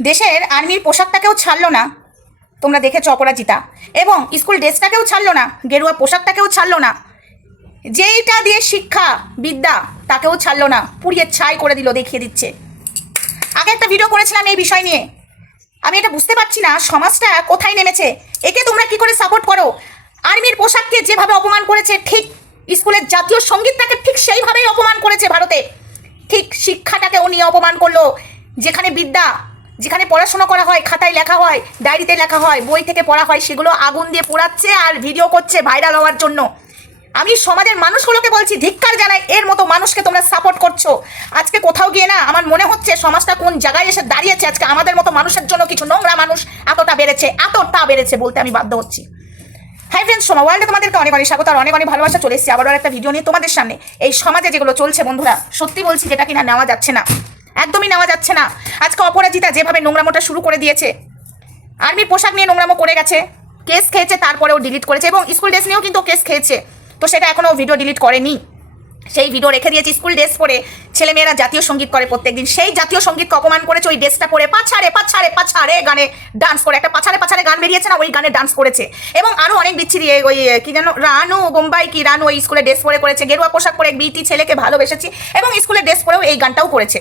দেশের আর্মির পোশাকটাকেও ছাড়লো না। তোমরা দেখেছ অপরাজিতা। এবং স্কুল ড্রেসটাকেও ছাড়লো না। গেরুয়া পোশাকটাকেও ছাড়লো না। যেইটা দিয়ে শিক্ষা, বিদ্যা, তাকেও ছাড়লো না। পুড়িয়ে ছাই করে দিল, দেখিয়ে দিচ্ছে। আগে একটা ভিডিও করেছিলাম এই বিষয় নিয়ে। আমি এটা বুঝতে পারছি না, সমাজটা কোথায় নেমেছে। একে তোমরা কি করে সাপোর্ট করো? আর্মির পোশাককে যেভাবে অপমান করেছে, ঠিক স্কুলের জাতীয় সঙ্গীতটাকে ঠিক সেইভাবেই অপমান করেছে ভারতে। ঠিক শিক্ষাটাকে উনি অপমান করল। যেখানে বিদ্যা যেখানে পড়াশোনা করা হয়, খাতায় লেখা হয়, ডায়েরিতে লেখা হয়, বই থেকে পড়া হয়, সেগুলো আগুন দিয়ে পোড়াচ্ছে আর ভিডিও করছে ভাইরাল হওয়ার জন্য। আমি সমাজের মানুষগুলোকে বলছি, ধিক্কার জানাই, এর মতো মানুষকে তোমরা সাপোর্ট করছ। আজকে কোথাও গিয়ে না, আমার মনে হচ্ছে সমাজটা কোন জায়গায় এসে দাঁড়িয়েছে, আজকে আমাদের মতো মানুষের জন্য কিছু নোংরা মানুষ এতটা বেড়েছে এতটা বেড়েছে বলতে আমি বাধ্য হচ্ছি। হাই ফ্রেন্ডস সোমা ওয়ার্ল্ডে তোমাদেরকে অনেক অনেক স্বাগত, আর অনেক অনেক ভালোবাসা, চলে এসেছি আবারও একটা ভিডিও নিয়ে তোমাদের সামনে। এই সমাজে যেগুলো চলছে বন্ধুরা, সত্যি বলছি যেটা কিনা নেওয়া যাচ্ছে না। একদমই নেওয়া যাচ্ছে না। আজকে অপরাজিতা যেভাবে নোংরামোটা শুরু করে দিয়েছে, আর্মির পোশাক নিয়ে নোংরামো করে গেছে, কেস খেয়েছে, তারপরেও ডিলিট করেছে এবং স্কুল ড্রেস নিয়েও কিন্তু কেস খেয়েছে। তো সেটা এখনও ভিডিও ডিলিট করেনি। সেই ভিডিও রেখে দিয়েছে স্কুল ড্রেস পরে। ছেলেমেয়েরা জাতীয় সংগীত করে প্রত্যেকদিন। সেই জাতীয় সঙ্গীতকে অপমান করেছে ওই ড্রেসটা পরে। পাছাড়ে পাছাড়ে পাছাড়ে গানে ডান্স করে। একটা পাছাড়ে পাছাড়ে গান বেরিয়েছে না, ওই গানে ডান্স করেছে। এবং আরও অনেক বিচ্ছিরি ওই, কি যেন, রানু বোম্বাই কি, রানু ওই স্কুলে ড্রেস পরে করেছে। গেরুয়া পোশাক পরে বিটি ছেলেকে ভালোবেসেছি এবং স্কুলে ড্রেস পরেও এই গানটাও করেছে।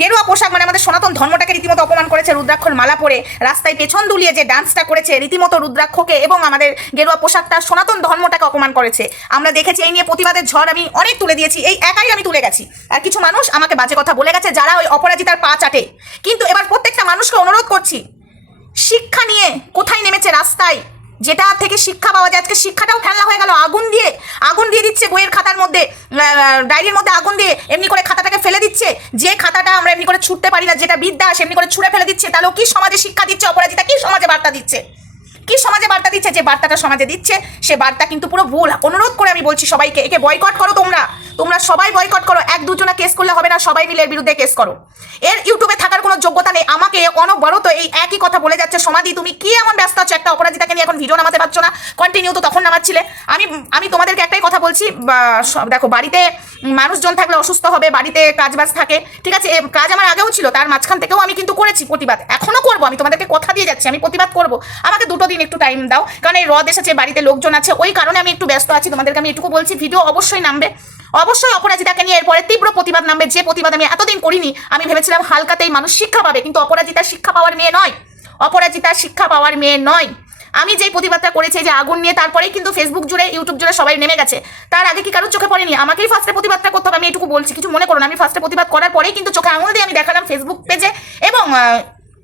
গেরুয়া পোশাক মানে আমাদের সনাতন ধর্মটাকে রীতিমতো অপমান করেছে রুদ্রাক্ষর মালা পরে। রাস্তায় পেছন দুলিয়ে যে ডান্সটা করেছে রীতিমতো রুদ্রাক্ষকে এবং আমাদের গেরুয়া পোশাকটা সনাতন ধর্মটাকে অপমান করেছে। আমরা দেখেছি এই নিয়ে প্রতিবাদের ঝড় আমি অনেক তুলে দিয়েছি, এই একাই আমি তুলে গেছি। আর কিছু মানুষ আমাকে বাজে কথা বলে গেছে, যারা ওই অপরাজিতার পা চাটে। কিন্তু এবার প্রত্যেকটা মানুষকে অনুরোধ করছি, শিক্ষা নিয়ে কোথায় নেমেছে রাস্তায়? যেটা থেকে শিক্ষা পাওয়া যায়, আজকে শিক্ষাটাও ফেলনা হয়ে গেল, আগুন দিয়ে দিয়ে দিচ্ছে বইয়ের খাতার মধ্যে ডায়েরির মধ্যে আগুন দিয়ে এমনি করে খাতাটাকে ফেলে দিচ্ছে। যে খাতাটা আমরা এমনি করে ছুটতে পারি না, যেটা বিদ্যা সেমনি করে ছুঁড়ে ফেলে দিচ্ছে তাহলে কি সমাজে শিক্ষা দিচ্ছে, অপরাজিতা কি সমাজে বার্তা দিচ্ছে? কি সমাজে বার্তা দিচ্ছে? যে বার্তাটা সমাজে দিচ্ছে, সে বার্তা কিন্তু পুরো ভুল। অনুরোধ করে আমি বলছি সবাইকে, একে বয়কট করো তোমরা। তোমরা সবাই বয়কট করো। এক দুজনা কেস করলে হবে না, সবাই মিলে এর বিরুদ্ধে কেস করো। এর ইউটিউবে থাকার কোনো যোগ্যতা নেই। আমাকে অনবরত এই একই কথা বলে যাচ্ছে। সমাধি, তুমি কি এমন ব্যস্ত আছো? একটা অপরাজিতাকে নিয়ে এখন ভিডিও নামাতে পারছ না। কন্টিনিউ তো তখন নামাচ্ছিলে। আমি আমি তোমাদেরকে একটাই কথা বলছি দেখো, বাড়িতে মানুষজন থাকলে অসুস্থ হবে, বাড়িতে কাজবাজ থাকে, ঠিক আছে? কাজ আমার আগেও ছিল, তার মাঝখান থেকেও আমি কিন্তু করেছি প্রতিবাদ। এখনও করব, আমি তোমাদেরকে কথা দিয়ে যাচ্ছি, আমি প্রতিবাদ করব। আমাকে দুটো দিন একটু টাইম দাও। কারণ এই হ্রদ এসেছে, বাড়িতে লোকজন আছে, ওই কারণে আমি একটু ব্যস্ত আছি। তোমাদেরকে আমি এটুকু বলছি ভিডিও অবশ্যই নামবে। অবশ্যই অপরাজিতাকে নিয়ে এরপরে তীব্র প্রতিবাদ নামবে। যে প্রতিবাদ আমি এতদিন করিনি, আমি ভেবেছিলাম হালকাতেই মানুষ শিক্ষা পাবে, কিন্তু অপরাজিতা শিক্ষা পাওয়ার মেয়ে নয়। অপরাজিতা শিক্ষা পাওয়ার মেয়ে নয়। আমি যেই প্রতিবাদটা করেছি যে আগুন নিয়ে তারপরেই কিন্তু ফেসবুক জুড়ে ইউটিউব জুড়ে সবাই নেমে গেছে। তার আগে কি কারোর চোখে পড়েনি? আমাকেই ফার্স্টে প্রতিবাদটা করতে হবে, আমি এটুকু বলছি, কিছু মনে করো না। আমি ফার্স্টে প্রতিবাদ করার পরেই কিন্তু চোখে আঙুল দিয়ে আমি দেখালাম ফেসবুক পেজে এবং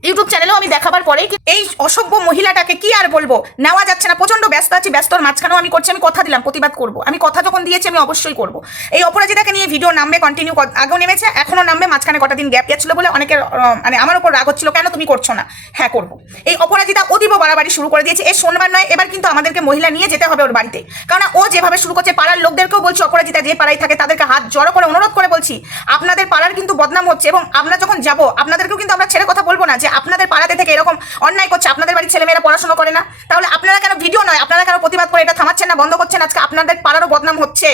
ইউটিউব চ্যানেলেও আমি দেখাবার পরেই কি- এই অসভ্য মহিলাটাকে কি আর বলব? নেওয়া যাচ্ছে না প্রচণ্ড ব্যস্ত আছি, ব্যস্তর মাঝখানেও আমি করছি, আমি কথা দিলাম, প্রতিবাদ করব। আমি কথা যখন দিয়েছি, আমি অবশ্যই করব। এই অপরাজিতাকে নিয়ে ভিডিও নামবে কন্টিনিউ আগেও নেমেছে, এখনও নামবে, মাঝখানে কটা দিন গ্যাপ গেছিল বলে অনেকের মানে আমার ওপর রাগ হচ্ছিল, কেন তুমি করছ না? হ্যাঁ করব। এই অপরাজিতা অতীব বাড়াবাড়ি শুরু করে দিয়েছে এই শোনবার নয়, এবার কিন্তু আমাদেরকে মহিলা নিয়ে যেতে হবে ওর বাড়িতে। কারণ ও যেভাবে শুরু করছে, পাড়ার লোকদেরকেও বলছি, অপরাজিতা, যে পাড়ায় থাকে তাদেরকে হাত জড়ো করে অনুরোধ করে বলছি, আপনাদের পাড়ার কিন্তু বদনাম হচ্ছে এবং আমরা যখন যাব, আপনাদেরকেও কিন্তু আমরা ছেড়ে কথা বলব না যে আপনাদের পাড়াতে থেকে এরকম অন্যায় করছে, আপনাদের বাড়ির ছেলেমেয়েরা পড়াশোনা করে না। তাহলে আপনারা কেন ভিডিও নয়? আপনারা কেন প্রতিবাদ করে এটা থামাচ্ছেন না, বন্ধ করছেন? আজকে আপনাদের পাড়ারও বদনাম হচ্ছে।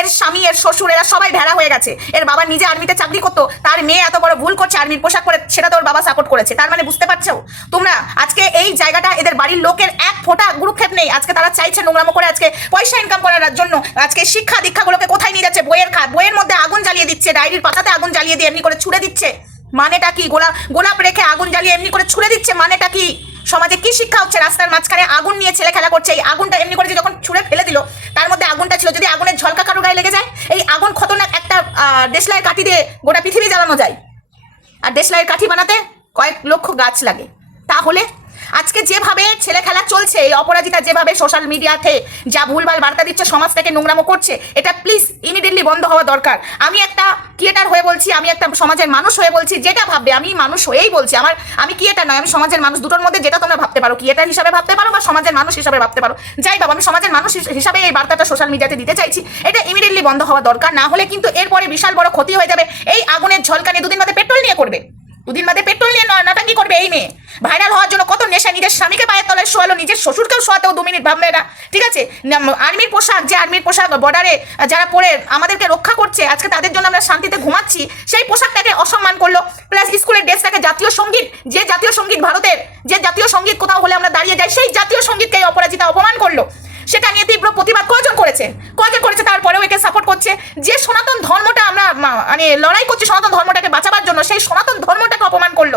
এর স্বামী, এর শ্বশুর, এরা সবাই ভেড়া হয়ে গেছে। এর বাবা নিজে আর্মিতে চাকরি করতো, তার মেয়ে এত বড় ভুল করছে, আর্মির পোশাক পরে সেটা তোর বাবা সাপোর্ট করেছে। তার মানে বুঝতে পারছ? তোমরা আজকে এই জায়গাটা এদের বাড়ির লোকের এক ফোঁটা গুরুক্ষেপ নেই। আজকে তারা চাইছে নোংরামো করে আজকে পয়সা ইনকাম করার জন্য। আজকে শিক্ষা দীক্ষাগুলোকে কোথায় নিয়ে যাচ্ছে? বইয়ের খাত বইয়ের মধ্যে আগুন জ্বালিয়ে দিচ্ছে, ডায়েরির পাতাতে আগুন জ্বালিয়ে দিয়ে এমনি করে ছুড়ে দিচ্ছে। মানেটা কি? গোলাপ গোলাপ রেখে আগুন জ্বালিয়ে এমনি করে ছুড়ে দিচ্ছে মানেটা কি? সমাজে কি শিক্ষা হচ্ছে? রাস্তার মাঝখানে আগুন নিয়ে ছেলে খেলা করছে। এই আগুনটা এমনি করে যখন ছুঁড়ে ফেলে দিল, তার মধ্যে আগুনটা ছিল। যদি আগুনের ঝলকা কারও গায়ে লেগে যায়, এই আগুন খতরনাক একটা দেশলাইয়ের কাঠি দিয়ে গোটা পৃথিবী জ্বালানো যায়। আর দেশলাইয়ের কাঠি বানাতে কয়েক লক্ষ গাছ লাগে। তাহলে আজকে যেভাবে ছেলে খেলা চলছে, এই অপরাজিতা যেভাবে সোশ্যাল মিডিয়াতে যা ভুলভাল বার্তা দিচ্ছে, সমাজটাকে নোংরামো করছে, এটা প্লিজ ইমিডিয়েটলি বন্ধ হওয়া দরকার। আমি একটা ক্রিয়েটার হয়ে বলছি, আমি একটা সমাজের মানুষ হয়ে বলছি, যেটা ভাববে, আমি মানুষ হয়েই বলছি। আমার, আমি ক্রিয়েটার নয়, আমি সমাজের মানুষ, দুটোর মধ্যে যেটা তোমরা ভাবতে পারো ক্রিয়েটার হিসাবে ভাবতে পারো বা সমাজের মানুষ হিসাবে ভাবতে পারো। যাই বাবা আমি সমাজের মানুষ হিস- হিসাবে এই বার্তাটা সোশ্যাল মিডিয়াতে দিতে চাইছি, এটা ইমিডিয়েটলি বন্ধ হওয়া দরকার। না হলে কিন্তু এরপরে বিশাল বড় ক্ষতি হয়ে যাবে। এই আগুনের ঝলকানি দুদিন বাদে পেট্রোল নিয়ে করবে। দুদিন বাদে পেট্রোল নিয়ে ন- নাটাঙ্কি করবে এই মেয়ে। ভাইরাল হওয়ার জন্য কত নেশা, নিজের স্বামীকে পায়ের তলায় শোয়ালো, নিজের শ্বশুরকেও শোয়াতেও দু মিনিট ভাববে না ঠিক আছে? আর্মির পোশাক, যে আর্মির পোশাক বর্ডারে যারা পরে আমাদেরকে রক্ষা করছে, আজকে তাদের জন্য আমরা শান্তিতে ঘুমাচ্ছি, সেই পোশাকটাকে অসম্মান করল। প্লাস স্কুলের ড্রেসটাকে জাতীয় সংগীত, যে জাতীয় সংগীত ভারতের, যে জাতীয় সংগীত কোথাও হলে আমরা দাঁড়িয়ে যাই, সেই জাতীয় সঙ্গীতকে অপরাজিতা অপমান করল। সেটা নিয়ে তীব্র প্রতিবাদ কজন করেছে? কজন করেছে? তারপরেও একে সাপোর্ট করছে। যে সনাতন ধর্মটা আমরা মানে লড়াই করছি সনাতন ধর্মটাকে বাঁচাবার জন্য, সেই সনাতন অপমান করল।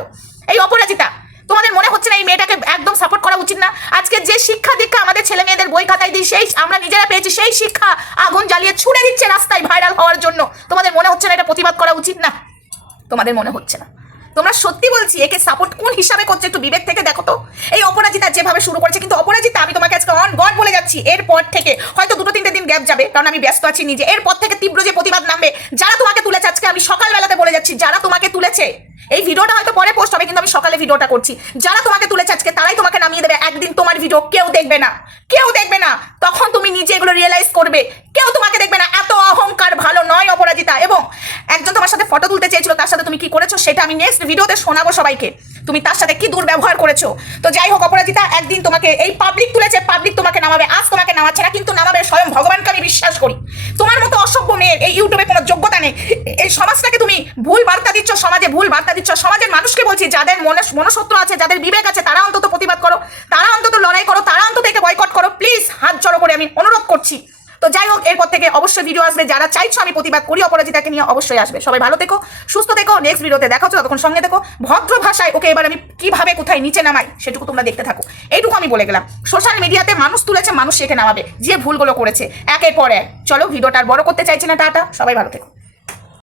এই অপরাজিতা, তোমাদের মনে হচ্ছে না এই মেয়েটাকে একদম সাপোর্ট করা উচিত না? আজকে যে শিক্ষা দীক্ষা আমাদের ছেলে মেয়েদের বই খাতায় দিই, সেই আমরা নিজেরা পেয়েছি, সেই শিক্ষা আগুন জ্বালিয়ে ছুড়ে দিচ্ছে রাস্তায় ভাইরাল হওয়ার জন্য। তোমাদের মনে হচ্ছে না এটা প্রতিবাদ করা উচিত? না, তোমাদের মনে হচ্ছে না। তোমরা সত্যি বলছি, একে সাপোর্ট কোন হিসাবে করছে একটু বিবেক থেকে দেখো তো। এই অপরাজিতা যেভাবে শুরু করেছে, কিন্তু অপরাজিতা, আমি তোমাকে আজকে অন গড বলে যাচ্ছি। এরপর থেকে হয়তো দুটো তিনটে দিন গ্যাপ যাবে, কারণ আমি ব্যস্ত আছি নিজে। এরপর থেকে তীব্র যে প্রতিবাদ নামবে, যারা তোমাকে তুলেছে, আজকে আমি সকালবেলাতে বলে যাচ্ছি, যারা তোমাকে তুলেছে এই ভিডিওটা হয়তো পরে পোস্ট হবে, কিন্তু আমি সকালে ভিডিওটা করছি। যারা তোমাকে তুলেছে আজকে, তারাই তোমাকে নামিয়ে দেবে। একদিন তোমার ভিডিও কেউ দেখবে না। কেউ দেখবে না। তখন তুমি এগুলো রিয়েলাইজ করবে। কেউ তোমাকে দেখবে না। এত অহংকার, ভালো নয় অপরাজিতা। এবং একজন তোমার সাথে ফটো তুলতে চেয়েছিল, তার সাথে তুমি কি করেছ সেটা আমি নেক্সট ভিডিওতে শোনাবো সবাইকে। তুমি তার সাথে কি দুর্ব্যবহার করেছ? তো যাই হোক, অপরাজিতা, একদিন তোমাকে এই পাবলিক তুলেছে পাবলিক তোমাকে নামাবে, আজ তোমাকে নামাচ্ছে না, কিন্তু নামাবে স্বয়ং ভগবানকে আমি বিশ্বাস করি। তোমার মতো অসভ্য মেয়ের এই ইউটিউবে কোনো যোগ্যতা নেই। এই সমাজটাকে তুমি ভুল বার্তা দিচ্ছ, সমাজে ভুল বার্তা দিচ্ছ, সমাজের মানুষকে বলছি, যাদের মনে মনসত্ব আছে, যাদের বিবেক আছে, তারা অন্তত প্রতিবাদ করো। তারা অন্তত লড়াই করো তারা অন্তত একে বয়কট করো প্লিজ হাত জড়ো করে আমি অনুরোধ করছি। তো যাই হোক, এরপর থেকে অবশ্যই ভিডিও আসবে। যারা চাইছো আমি প্রতিবাদ করি, অপরাজিতাকে নিয়ে অবশ্যই আসবে। সবাই ভালো থেকো, সুস্থ থেকো নেক্সট ভিডিওতে দেখা হচ্ছে, ততক্ষণ সঙ্গে দেখো ভদ্র ভাষায় ওকে এবার আমি কীভাবে কোথায় নিচে নামাই, সেটুকু তোমরা দেখতে থাকো। এইটুকু আমি বলে গেলাম। সোশ্যাল মিডিয়াতে মানুষ তুলেছে, মানুষ সেখানে নামাবে, যে ভুলগুলো করেছে, একের পর এক। চলো ভিডিওটা আর বড় করতে চাইছি না, টাটা। সবাই ভালো থেকো।